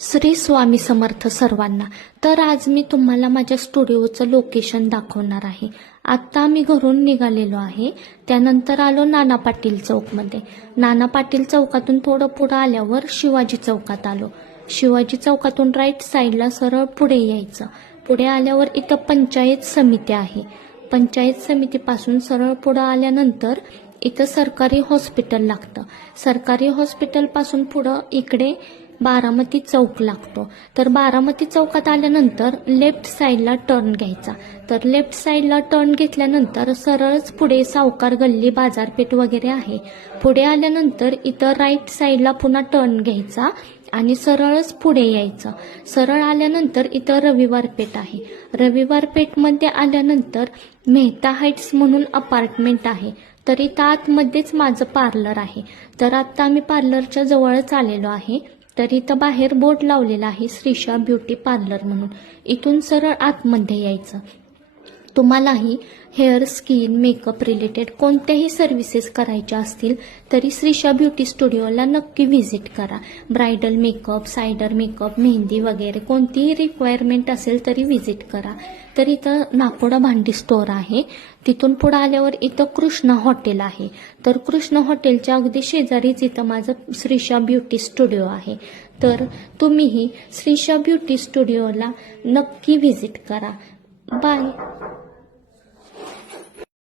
श्री स्वामी समर्थ सर्वांना. तर आज मी तुम्हाला माझ्या स्टुडिओचं लोकेशन दाखवणार आहे. आत्ता आम्ही घरून निघालेलो आहे. त्यानंतर आलो नाना पाटील चौकमध्ये. नाना पाटील चौकातून थोडं पुढं आल्यावर शिवाजी चौकात आलो. शिवाजी चौकातून राईट साईडला सरळ पुढे यायचं. पुढे आल्यावर इथं पंचायत समिती आहे. पंचायत समितीपासून सरळ पुढं आल्यानंतर इथं सरकारी हॉस्पिटल लागतं. सरकारी हॉस्पिटलपासून पुढं इकडे बारामती चौक लागतो. तर बारामती चौकात आल्यानंतर लेफ्ट साईडला टर्न घ्यायचा. तर लेफ्ट साईडला टर्न घेतल्यानंतर सरळच पुढे सावकार गल्ली बाजारपेठ वगैरे आहे. पुढे आल्यानंतर इथं राईट साईडला पुन्हा टर्न घ्यायचा आणि सरळच पुढे यायचं. सरळ आल्यानंतर इथं रविवार पेठ आहे. रविवार पेठमध्ये आल्यानंतर मेहता हाईट्स म्हणून अपार्टमेंट आहे. तर इथं आतमध्येच माझं पार्लर आहे. तर आत्ता आम्ही पार्लरच्या जवळच आलेलो आहे. तर इथं बाहेर बोर्ड लावलेला आहे श्रीशा ब्युटी पार्लर म्हणून. इथून सरळ आतमध्ये यायचं. तुम्हालाही हेअर स्किन मेकअप रिलेटेड कोणत्याही सर्व्हिसेस करायच्या असतील तरी श्रीशा ब्युटी स्टुडिओला नक्की व्हिजिट करा. ब्रायडल मेकअप, सायडर मेकअप, मेहंदी वगैरे कोणतीही रिक्वायरमेंट असेल तरी व्हिजिट करा. तर इथं नाकोडा भांडी स्टोअर आहे. तिथून पुढे आल्यावर इथं कृष्ण हॉटेल आहे. तर कृष्ण हॉटेलच्या अगदी शेजारीच इथं माझं श्रीशा ब्युटी स्टुडिओ आहे. तर तुम्हीही श्रीशा ब्युटी स्टुडिओला नक्की व्हिजिट करा. बाय.